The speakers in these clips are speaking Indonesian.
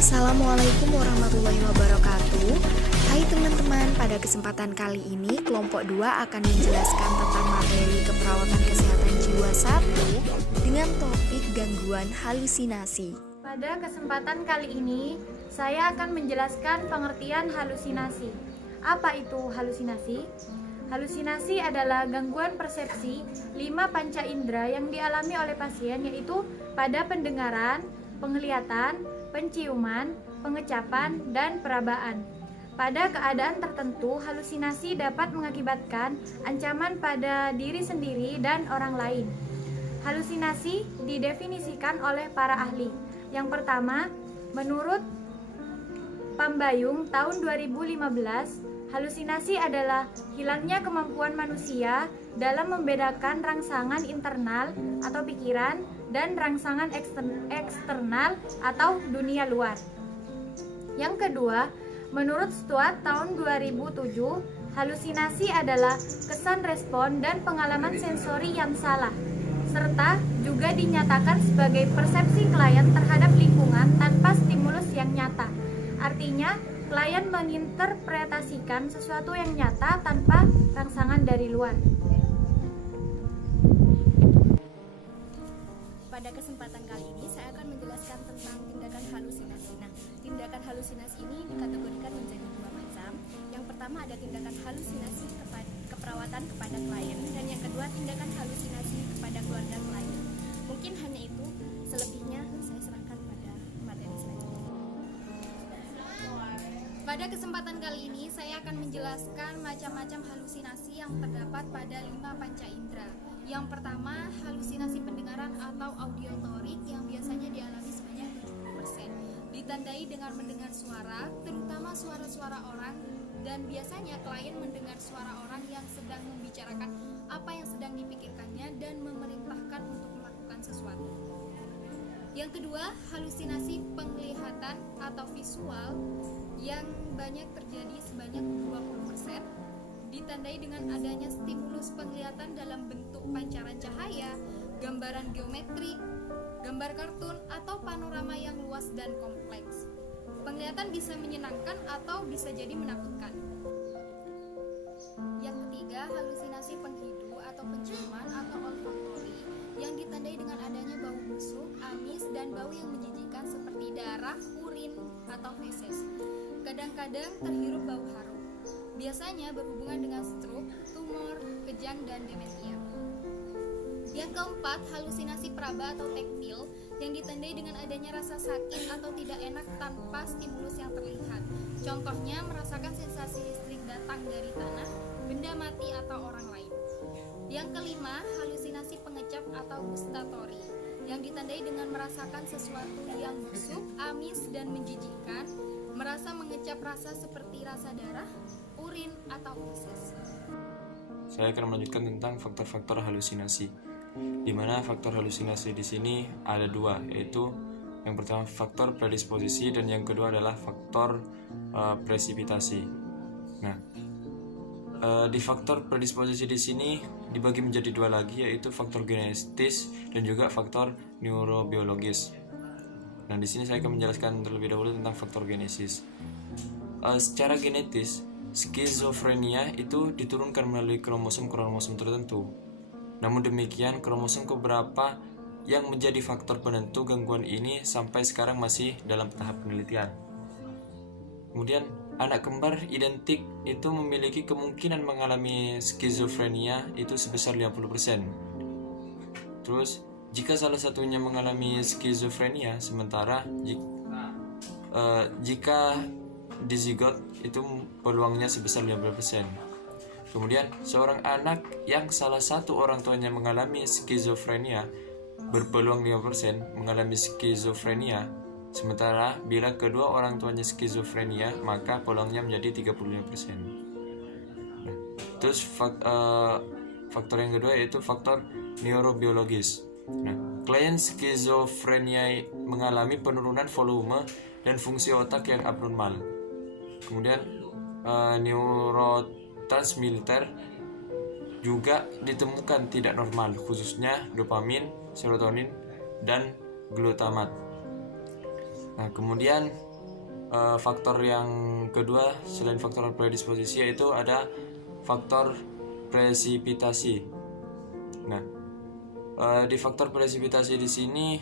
Assalamualaikum warahmatullahi wabarakatuh. Hai teman-teman, pada kesempatan kali ini kelompok 2 akan menjelaskan tentang materi keperawatan kesehatan jiwa 1 dengan topik gangguan halusinasi. Pada kesempatan kali ini, saya akan menjelaskan pengertian halusinasi. Apa itu halusinasi? Halusinasi adalah gangguan persepsi 5 panca indera yang dialami oleh pasien, yaitu pada pendengaran, penglihatan, penciuman, pengecapan, dan perabaan. Pada keadaan tertentu, halusinasi dapat mengakibatkan ancaman pada diri sendiri dan orang lain. Halusinasi didefinisikan oleh para ahli. Yang pertama, menurut Pambayung tahun 2015, halusinasi adalah hilangnya kemampuan manusia dalam membedakan rangsangan internal atau pikiran dan rangsangan eksternal atau dunia luar. Yang kedua, menurut Stuart tahun 2007, halusinasi adalah kesan respon dan pengalaman sensori yang salah, serta juga dinyatakan sebagai persepsi klien terhadap lingkungan tanpa stimulus yang nyata. Artinya, klien menginterpretasikan sesuatu yang nyata tanpa rangsangan dari luar. Pada kesempatan kali ini saya akan menjelaskan tentang tindakan halusinasi. Nah, tindakan halusinasi ini dikategorikan menjadi 2 macam. Yang pertama ada tindakan halusinasi keperawatan kepada klien, dan yang kedua tindakan halusinasi kepada keluarga klien. Mungkin hanya itu, selebihnya saya serahkan pada materi selanjutnya. Pada kesempatan kali ini saya akan menjelaskan macam-macam halusinasi yang terdapat pada 5 panca indera. Yang pertama, halusinasi pendengaran atau audiotorik yang biasanya dialami sebanyak 70%. Ditandai dengan mendengar suara, terutama suara-suara orang, dan biasanya klien mendengar suara orang yang sedang membicarakan apa yang sedang dipikirkannya dan memerintahkan untuk melakukan sesuatu. Yang kedua, halusinasi penglihatan atau visual yang banyak terjadi sebanyak 20%. Ditandai dengan adanya stimulus penglihatan dalam bentuk pancaran cahaya, gambaran geometri, gambar kartun, atau panorama yang luas dan kompleks. Penglihatan bisa menyenangkan atau bisa jadi menakutkan. Yang ketiga, halusinasi penghidu atau penciuman atau olfaktori yang ditandai dengan adanya bau busuk, amis, dan bau yang menjijikkan seperti darah, urin, atau feses. Kadang-kadang terhirup bau harum. Biasanya berhubungan dengan stroke, tumor, kejang, dan demensia. Yang keempat, halusinasi peraba atau taktil yang ditandai dengan adanya rasa sakit atau tidak enak tanpa stimulus yang terlihat. Contohnya merasakan sensasi listrik datang dari tanah, benda mati, atau orang lain. Yang kelima, halusinasi pengecap atau gustatori yang ditandai dengan merasakan sesuatu yang busuk, amis, dan menjijikkan, merasa mengecap rasa seperti rasa darah, urin, atau feses. Saya akan melanjutkan tentang faktor-faktor halusinasi, di mana faktor halusinasi di sini ada 2, yaitu yang pertama faktor predisposisi dan yang kedua adalah faktor presipitasi. Nah, di faktor predisposisi di sini dibagi menjadi 2 lagi, yaitu faktor genetis dan juga faktor neurobiologis. Nah, di sini saya akan menjelaskan terlebih dahulu tentang faktor genesis. Secara genetis, skizofrenia itu diturunkan melalui kromosom-kromosom tertentu. Namun demikian, kromosom keberapa yang menjadi faktor penentu gangguan ini sampai sekarang masih dalam tahap penelitian. Kemudian, anak kembar identik itu memiliki kemungkinan mengalami skizofrenia itu sebesar 50%. Terus, jika salah satunya mengalami skizofrenia, sementara jika dizigot itu peluangnya sebesar 50%. Kemudian, seorang anak yang salah satu orang tuanya mengalami skizofrenia berpeluang 5% mengalami skizofrenia, sementara bila kedua orang tuanya skizofrenia, maka peluangnya menjadi 35%. Nah, terus faktor yang kedua yaitu faktor neurobiologis. Nah, klien skizofrenia mengalami penurunan volume dan fungsi otak yang abnormal. Kemudian neurotransmitter juga ditemukan tidak normal, khususnya dopamin, serotonin, dan glutamat. Nah, kemudian faktor yang kedua selain faktor predisposisi yaitu ada faktor presipitasi. Nah, di faktor presipitasi di sini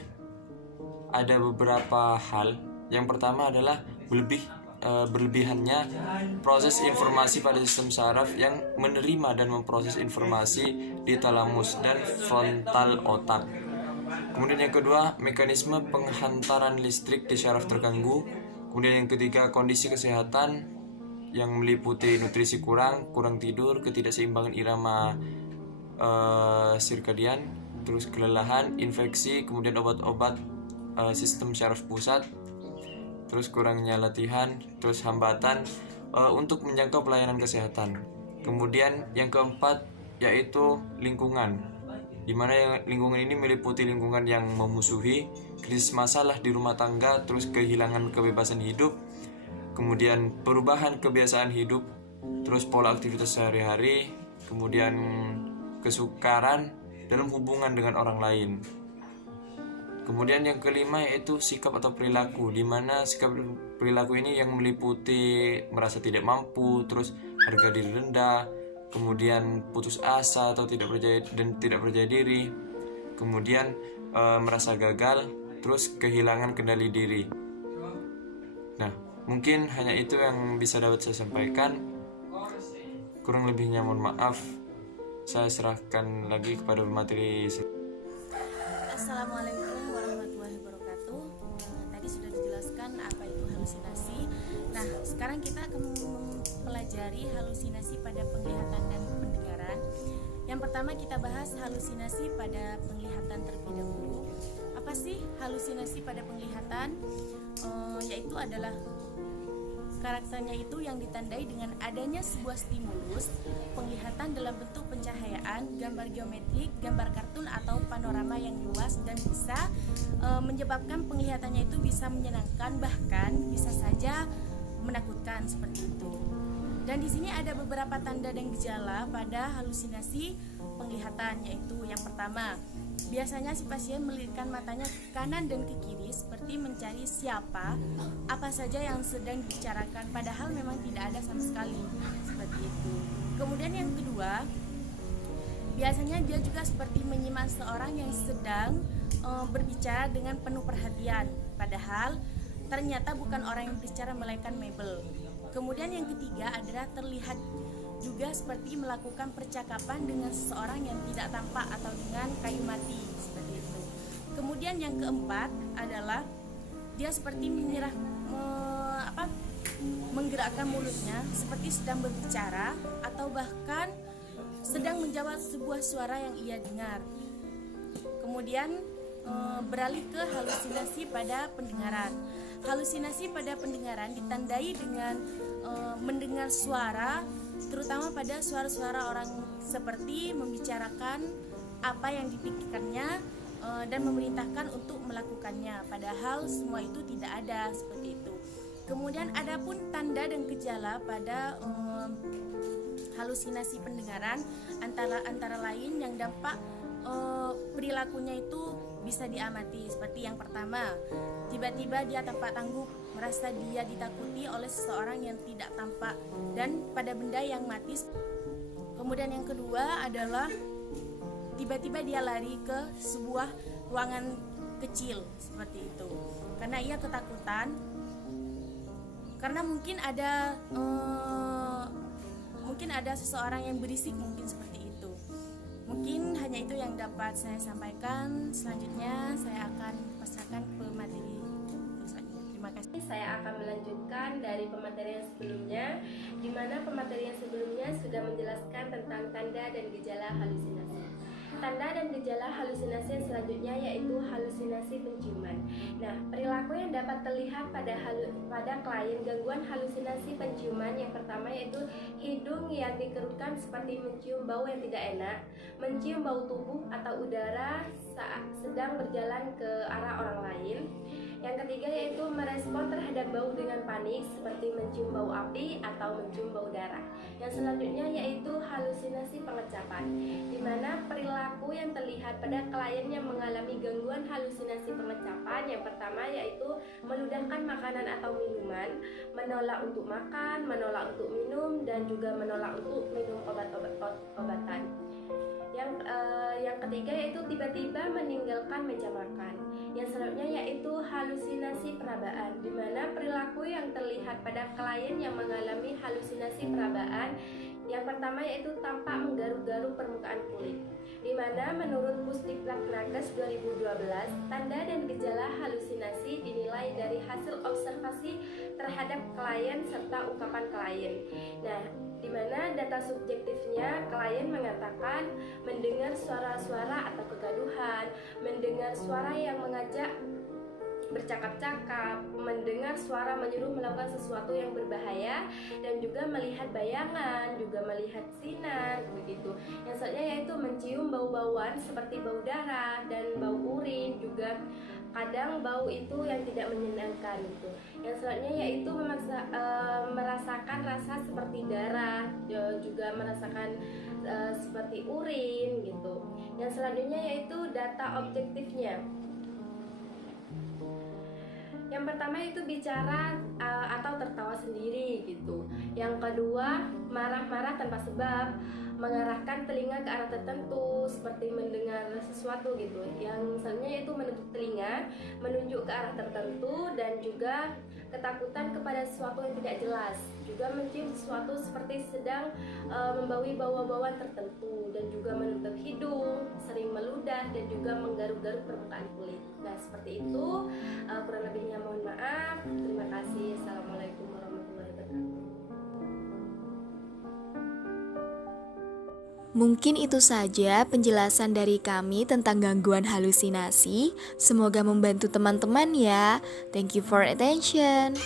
ada beberapa hal. Yang pertama adalah berlebihannya proses informasi pada sistem saraf yang menerima dan memproses informasi di talamus dan frontal otak. Kemudian yang kedua, mekanisme penghantaran listrik di saraf terganggu. Kemudian yang ketiga, kondisi kesehatan yang meliputi nutrisi kurang tidur, ketidakseimbangan irama sirkadian, terus kelelahan, infeksi, kemudian obat-obat sistem syaraf pusat, terus kurangnya latihan, terus hambatan untuk menjangkau pelayanan kesehatan. Kemudian yang keempat yaitu lingkungan, di mana lingkungan ini meliputi lingkungan yang memusuhi, krisis masalah di rumah tangga, terus kehilangan kebebasan hidup, kemudian perubahan kebiasaan hidup, terus pola aktivitas sehari-hari, kemudian kesukaran dalam hubungan dengan orang lain. Kemudian yang kelima yaitu sikap atau perilaku, di mana sikap perilaku ini yang meliputi merasa tidak mampu, terus harga diri rendah, kemudian putus asa atau tidak percaya diri, kemudian merasa gagal, terus kehilangan kendali diri. Nah, mungkin hanya itu yang bisa dapat saya sampaikan. Kurang lebihnya mohon maaf. Saya serahkan lagi kepada pemateri. Assalamualaikum warahmatullahi wabarakatuh. Tadi sudah dijelaskan apa itu halusinasi. Nah, sekarang kita akan mempelajari halusinasi pada penglihatan dan pendengaran. Yang pertama kita bahas halusinasi pada penglihatan terlebih dahulu. Apa sih halusinasi pada penglihatan? Yaitu adalah karakternya itu yang ditandai dengan adanya sebuah stimulus penglihatan dalam bentuk pencahayaan, gambar geometrik, gambar kartun atau panorama yang luas dan bisa menyebabkan penglihatannya itu bisa menyenangkan, bahkan bisa saja menakutkan seperti itu. Dan di sini ada beberapa tanda dan gejala pada halusinasi penglihatan, yaitu yang pertama, biasanya si pasien melirikkan matanya ke kanan dan ke kiri seperti mencari siapa, apa saja yang sedang dibicarakan, padahal memang tidak ada sama sekali, seperti itu. Kemudian yang kedua, biasanya dia juga seperti menyimak seorang yang sedang berbicara dengan penuh perhatian, padahal ternyata bukan orang yang berbicara melainkan mebel. Kemudian yang ketiga adalah terlihat juga seperti melakukan percakapan dengan seseorang yang tidak tampak atau dengan kayu mati, seperti itu. Kemudian yang keempat adalah dia seperti menggerakkan mulutnya seperti sedang berbicara atau bahkan sedang menjawab sebuah suara yang ia dengar. Kemudian beralih ke halusinasi pada pendengaran. Halusinasi pada pendengaran ditandai dengan mendengar suara, terutama pada suara-suara orang seperti membicarakan apa yang dipikirkannya dan memerintahkan untuk melakukannya, padahal semua itu tidak ada, seperti itu. Kemudian ada pun tanda dan gejala pada halusinasi pendengaran, antara lain yang dampak perilakunya itu bisa diamati, seperti yang pertama, tiba-tiba dia tampak tangguh, merasa dia ditakuti oleh seseorang yang tidak tampak dan pada benda yang mati. Kemudian yang kedua adalah tiba-tiba dia lari ke sebuah ruangan kecil, seperti itu, karena ia ketakutan, karena mungkin ada seseorang yang berisik, mungkin seperti itu. Mungkin hanya itu yang dapat saya sampaikan. Selanjutnya saya akan pasrahkan ke materi. Terima kasih. Saya akan melanjutkan dari pemateri yang sebelumnya, di mana pemateri yang sebelumnya sudah menjelaskan tentang tanda dan gejala halusinasi. Tanda dan gejala halusinasi yang selanjutnya yaitu halusinasi penciuman. Nah, perilaku yang dapat terlihat pada klien gangguan halusinasi penciuman yang pertama yaitu hidung yang dikerutkan seperti mencium bau yang tidak enak, mencium bau tubuh atau udara saat sedang berjalan ke arah orang lain. Yang ketiga yaitu merespon terhadap bau dengan panik seperti mencium bau api atau mencium bau darah. Yang selanjutnya yaitu halusinasi pengecapan, di mana perilaku yang terlihat pada klien yang mengalami gangguan halusinasi pengecapan yang pertama pertama yaitu meludahkan makanan atau minuman, menolak untuk makan, menolak untuk minum, dan juga menolak untuk minum obat-obatan. Yang ketiga yaitu tiba-tiba meninggalkan meja makan. Yang selanjutnya yaitu halusinasi perabaan, di mana perilaku yang terlihat pada klien yang mengalami halusinasi perabaan. Yang pertama yaitu tampak menggaruk-garuk permukaan kulit, di mana menurut Pusdiklat Nakes 2012, tanda dan gejala halusinasi dinilai dari hasil observasi terhadap klien serta ungkapan klien. Nah, di mana data subjektifnya klien mengatakan mendengar suara-suara atau kegaduhan, mendengar suara yang mengajak bercakap-cakap, mendengar suara menyuruh melakukan sesuatu yang berbahaya, dan juga melihat bayangan, juga melihat sinar begitu. Yang selanjutnya yaitu mencium bau-bauan seperti bau darah dan bau urin, juga kadang bau itu yang tidak menyenangkan gitu. Yang selanjutnya yaitu merasakan rasa seperti darah, juga merasakan seperti urin gitu. Yang selanjutnya yaitu data objektifnya. Yang pertama itu bicara atau tertawa sendiri gitu. Yang kedua, marah-marah tanpa sebab, mengarahkan telinga ke arah tertentu seperti mendengar sesuatu gitu. Yang selanjutnya itu menutup telinga, menunjuk ke arah tertentu, dan juga ketakutan kepada sesuatu yang tidak jelas. Juga mencium sesuatu seperti sedang membawi bau-bauan tertentu, dan juga menutup hidung, sering meludah, dan juga menggaruk-garuk permukaan kulit. Nah, seperti itu. Kurang lebihnya mohon maaf. Terima kasih. Assalamualaikum warahmatullahi wabarakatuh. Mungkin itu saja penjelasan dari kami tentang gangguan halusinasi. Semoga membantu teman-teman ya. Thank you for attention.